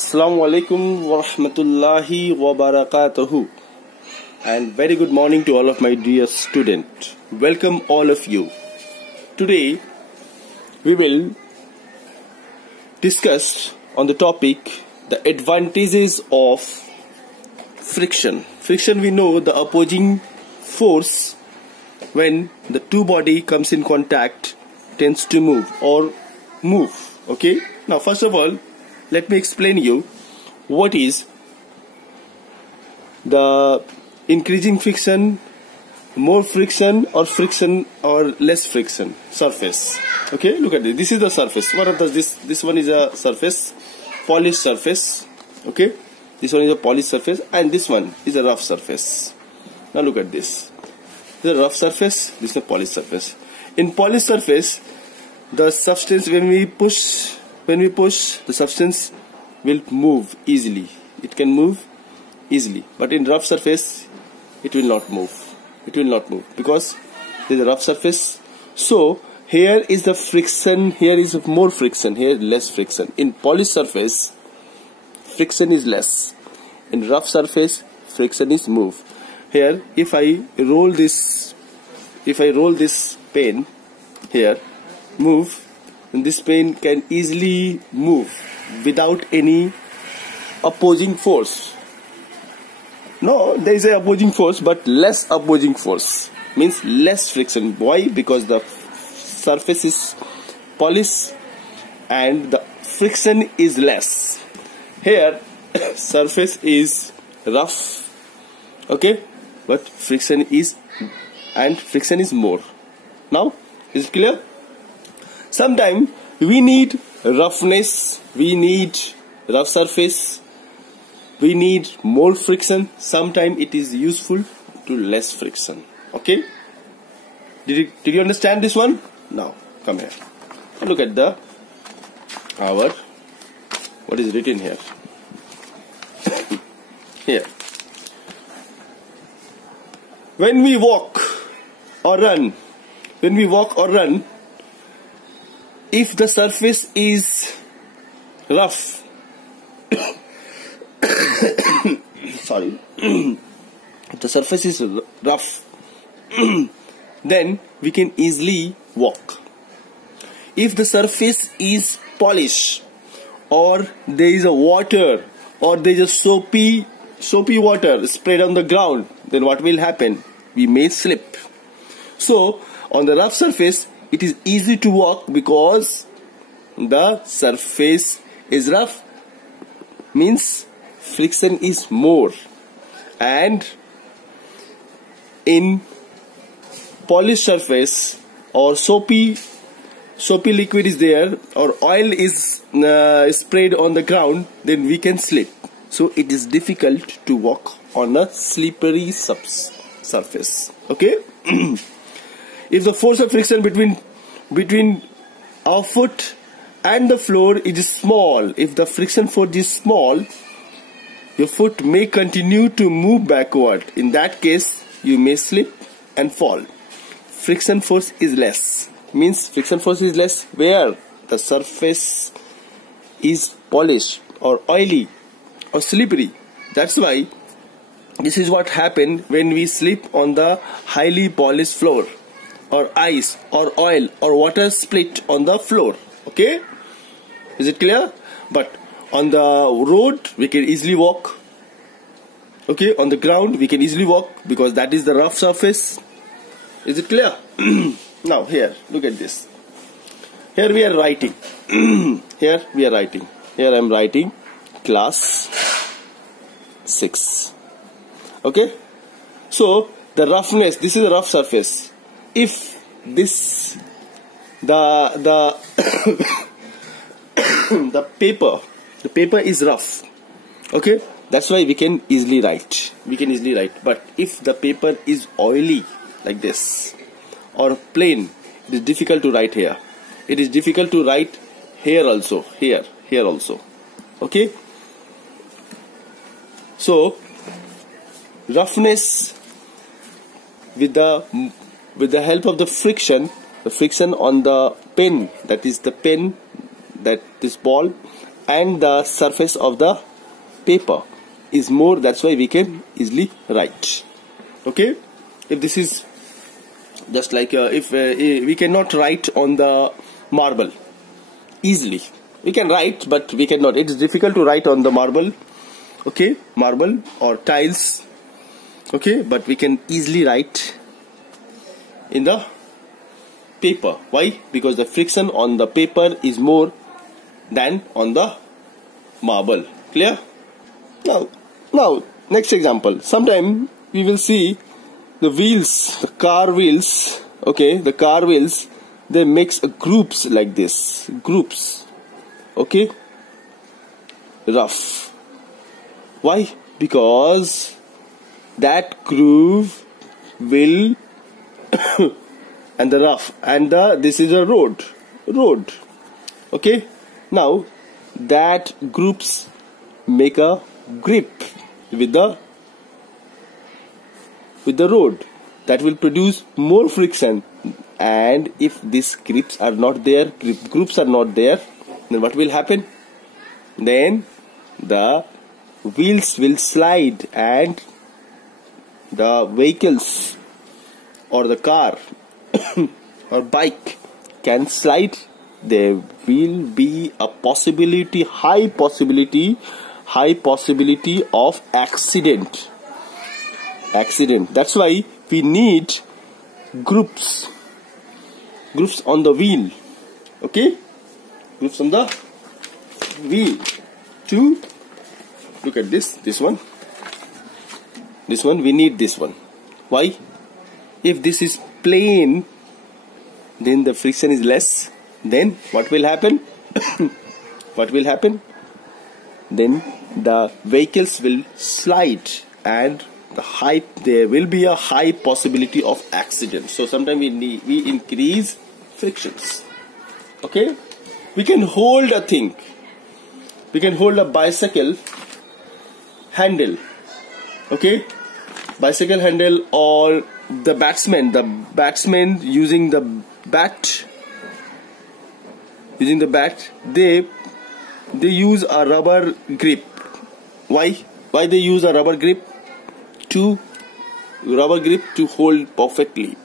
Assalamu alaikum wa rahmatullahi wa barakatuhu, and very good morning to all of my dear students. Welcome all of you. Today we will discuss on the topic the advantages of friction. Friction, we know, the opposing force when the two body comes in contact tends to move or move. Okay, now first of all, let me explain you what is the increasing friction, more friction or less friction surface. Okay, look at this. This is the surface. What does this? This one is a surface, polished surface. Okay, this one is a polished surface, and this one is a rough surface. Now look at this. This is a rough surface. This is a polished surface. In polished surface, the substance, when we push, the substance will move easily. It can move easily. But in rough surface, it will not move. It will not move because there is a rough surface. So here is the friction. Here is more friction. Here is less friction. In polished surface, friction is less. In rough surface, friction is move. Here, if I roll this pen here, move, and this pen can easily move without any opposing force. No, there is an opposing force, but less opposing force, means less friction. Why? Because the surface is polished and the friction is less. Here surface is rough, okay, but friction is more. Now is it clear? Sometimes we need roughness, we need rough surface, we need more friction. Sometimes it is useful to less friction. Okay, did you understand this one? Now come here, look at what is written here. Here, when we walk or run, if the surface is rough, sorry, if the surface is rough, then we can easily walk. If the surface is polished, or there is a water, or there is a soapy water spread on the ground, then what will happen? We may slip. So on the rough surface, it is easy to walk because the surface is rough, means friction is more. And in polished surface, or soapy liquid is there, or oil is sprayed on the ground, then we can slip. So it is difficult to walk on a slippery surface. Okay. If the force of friction between our foot and the floor is small, if the friction force is small, your foot may continue to move backward. In that case, you may slip and fall. Friction force is less, means friction force is less where the surface is polished or oily or slippery. That's why this is what happens when we slip on the highly polished floor, or ice or oil or water split on the floor. Okay, is it clear? But on the road we can easily walk. Okay, on the ground we can easily walk because that is the rough surface. Is it clear? Now here, look at this. Here we are writing. Here I am writing class 6. Okay, so the roughness, this is a rough surface. If this the paper is rough, okay, that's why we can easily write. But if the paper is oily like this or plain, it is difficult to write here. It is difficult to write here also, here also. Okay, so roughness with the help of the friction on the pen, that is the pen, that this ball, and the surface of the paper is more. That's why we can easily write. Okay, if this is just like if we cannot write on the marble easily, we can write but we cannot. It is difficult to write on the marble. Okay, marble or tiles. Okay, but we can easily write in the paper. Why? Because the friction on the paper is more than on the marble. Clear? Now next example. Sometime we will see the wheels, the car wheels. Okay, the car wheels, they makes groups like this. Groups. Okay, rough. Why? Because that groove will and the rough and this is a road. Okay, now that groups make a grip with the road, that will produce more friction, and if these groups are not there, then what will happen? Then the wheels will slide and the vehicles or the car or bike can slide. There will be a possibility, high possibility of accident. That's why we need groups on the wheel. Okay, groups on the wheel to look at this one, we need this one. Why? If this is plain, then the friction is less. Then what will happen? Then the vehicles will slide and there will be a high possibility of accident. So sometimes we increase frictions. Okay, we can hold a thing. We can hold a bicycle handle. Okay, bicycle handle, or the batsman using the bat, they use a rubber grip. Why they use a rubber grip? To hold perfectly.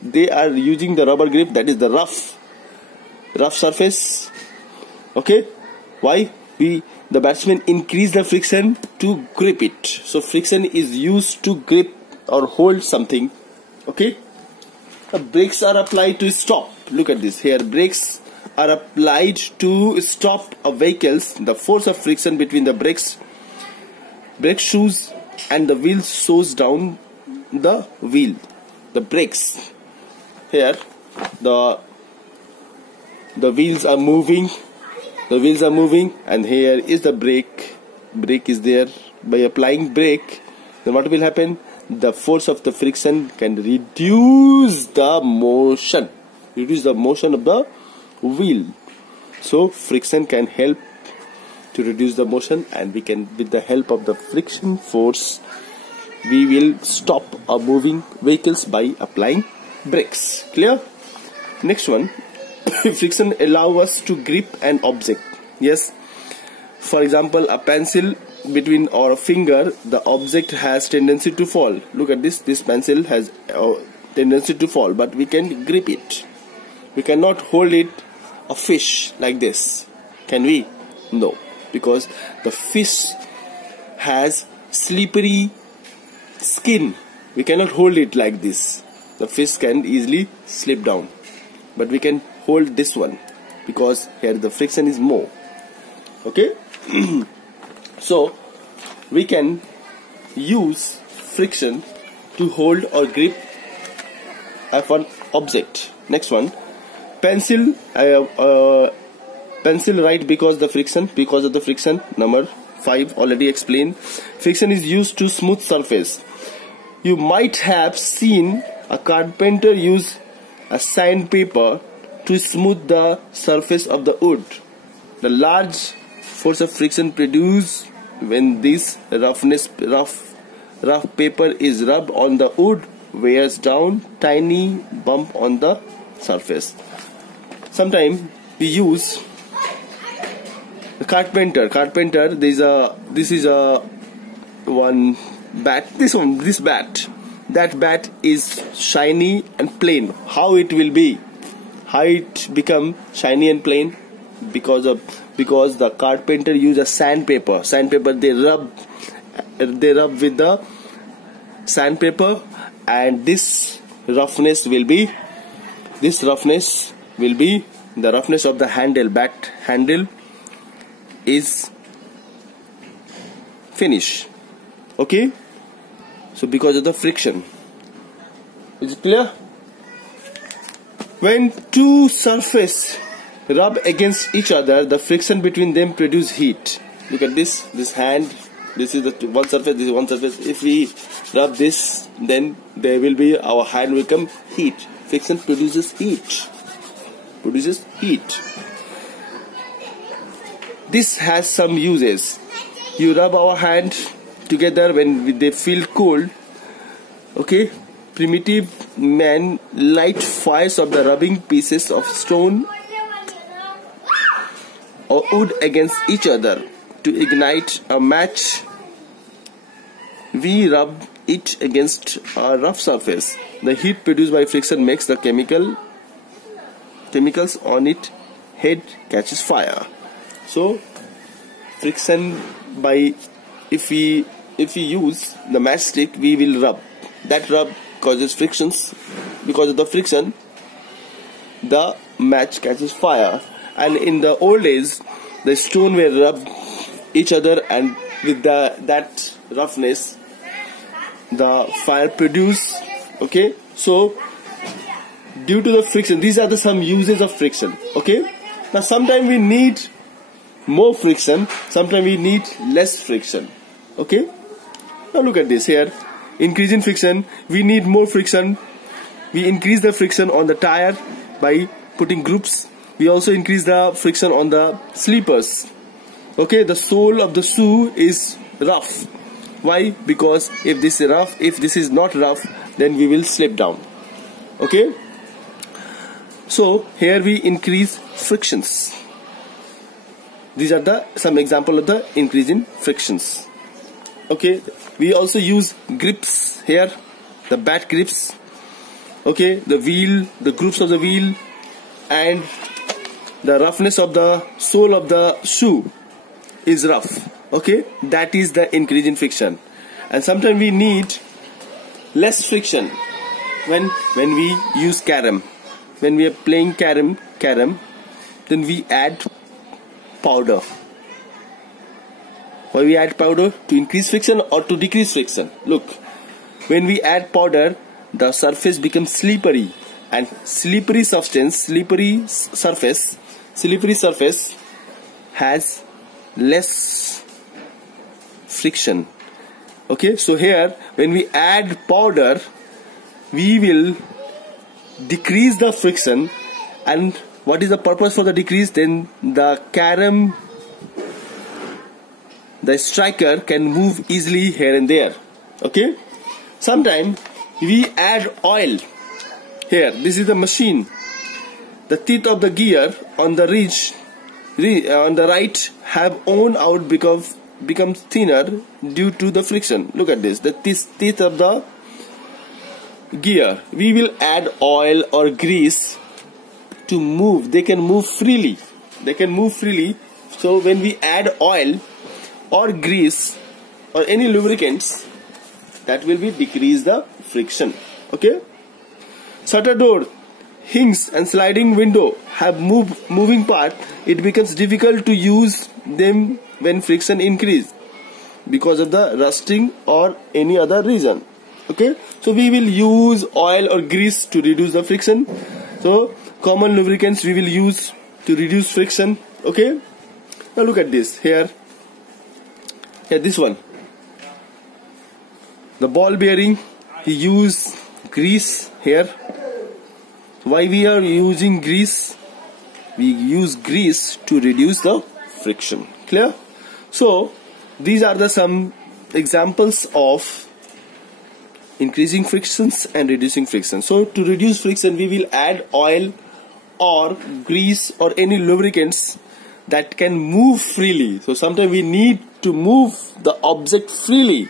They are using the rubber grip, that is the rough surface. Okay, why? The batsman increase the friction to grip it. So friction is used to grip or hold something. Okay, the brakes are applied to stop. Look at this here. Brakes are applied to stop vehicles. The force of friction between the brake shoes and the wheel slows down the brakes. Here the wheels are moving. And here is the brake is there. By applying brake, then what will happen? The force of the friction can reduce the motion of the wheel. So friction can help to reduce the motion, and we can, with the help of the friction force, we will stop moving vehicles by applying brakes. Clear? Next one. Friction allows us to grip an object. Yes, for example, a pencil between our finger, the object has tendency to fall. Look at this pencil has a tendency to fall, but we can grip it. We cannot hold it, a fish, like this. Can we? No, because the fish has slippery skin. We cannot hold it like this. The fish can easily slip down, but we can hold this one because here the friction is more. Okay. So we can use friction to hold or grip one object. Next one, pencil right because of the friction. Number 5 already explained. Friction is used to smooth surface. You might have seen a carpenter use a sandpaper to smooth the surface of the wood. The large force of friction produced when this rough paper is rubbed on the wood wears down tiny bump on the surface. Sometimes we use Carpenter. This is a one bat. This bat. That bat is shiny and plain. How it will be? How it become shiny and plain? Because the carpenter use a sandpaper. Sandpaper they rub with the sandpaper, and this roughness will be the roughness of the handle. Bat handle is finished. Okay, so because of the friction. Is it clear? When two surfaces rub against each other, the friction between them produce heat. Look at this hand. This is the one surface, this is one surface. If we rub this, then there will be, our hand will become heat. Friction produces heat. This has some uses. You rub our hand together when they feel cold. Okay, primitive man light fires of the rubbing pieces of stone or wood against each other to ignite a match. We rub it against a rough surface. The heat produced by friction makes the chemicals on its head catches fire. So friction, by if we use the matchstick, we will rub. That rub causes frictions. Because of the friction, the match catches fire. And in the old days, the stone were rubbed each other, and with that roughness, the fire produced. Okay, so due to the friction, these are some uses of friction. Okay, now sometimes we need more friction, sometimes we need less friction. Okay, now look at this here. Increasing friction, we need more friction. We increase the friction on the tire by putting groups. We also increase the friction on the sleepers. Okay, the sole of the shoe is rough. Why? Because if this is rough, if this is not rough, then we will slip down. Okay, so here we increase frictions. These are some example of the increase in frictions. Okay, we also use grips here, the bat grips. Okay, the wheel, the groups of the wheel, and the roughness of the sole of the shoe is rough. Okay, that is the increase in friction. And sometimes we need less friction when we use carom. When we are playing carom, then we add powder. Why we add powder? To increase friction or to decrease friction? Look, when we add powder, the surface becomes slippery, and slippery surface has less friction. Okay, so here when we add powder, we will decrease the friction. And what is the purpose for the decrease? Then the carom, the striker can move easily here and there. Okay, sometimes we add oil here. This is the machine. The teeth of the gear on the on the right have worn out, becomes thinner due to the friction. Look at this, the teeth of the gear. We will add oil or grease to move. They can move freely. So when we add oil or grease or any lubricants, that will be decrease the friction. Okay, shutter door, hinges and sliding window have moving part. It becomes difficult to use them when friction increase because of the rusting or any other reason. Okay, so we will use oil or grease to reduce the friction. So common lubricants we will use to reduce friction. Okay, now look at this here. This one, the ball bearing, we use grease here. Why we are using grease? We use grease to reduce the friction. Clear? So these are some examples of increasing frictions and reducing friction. So to reduce friction, we will add oil or grease or any lubricants that can move freely. So sometimes we need to move the object freely.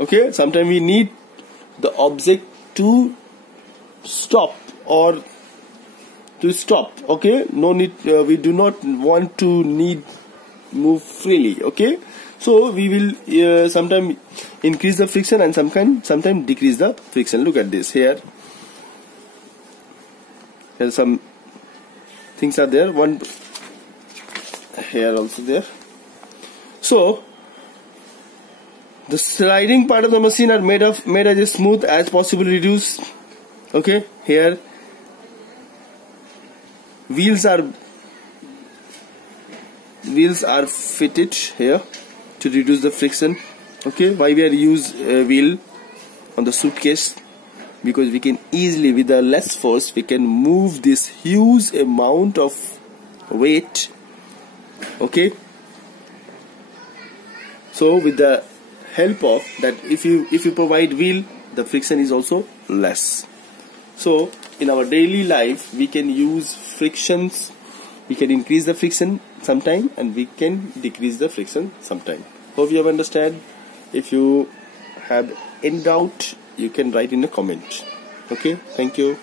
Okay, sometimes we need the object to stop or to stop. Okay, no need, we do not want to need move freely. Okay, so we will sometimes increase the friction and sometimes decrease the friction. Look at this here. Here some things are there, one here also there. So the sliding part of the machine are made as smooth as possible, reduce. Okay, here wheels are fitted here to reduce the friction. Okay, why we are use wheel on the suitcase? Because we can easily, with a less force, we can move this huge amount of weight. Okay, so with the help of that, if you provide wheel, the friction is also less. So in our daily life we can use frictions. We can increase the friction sometime and we can decrease the friction sometime. Hope you have understand. If you have any doubt, you can write in a comment. Okay, thank you.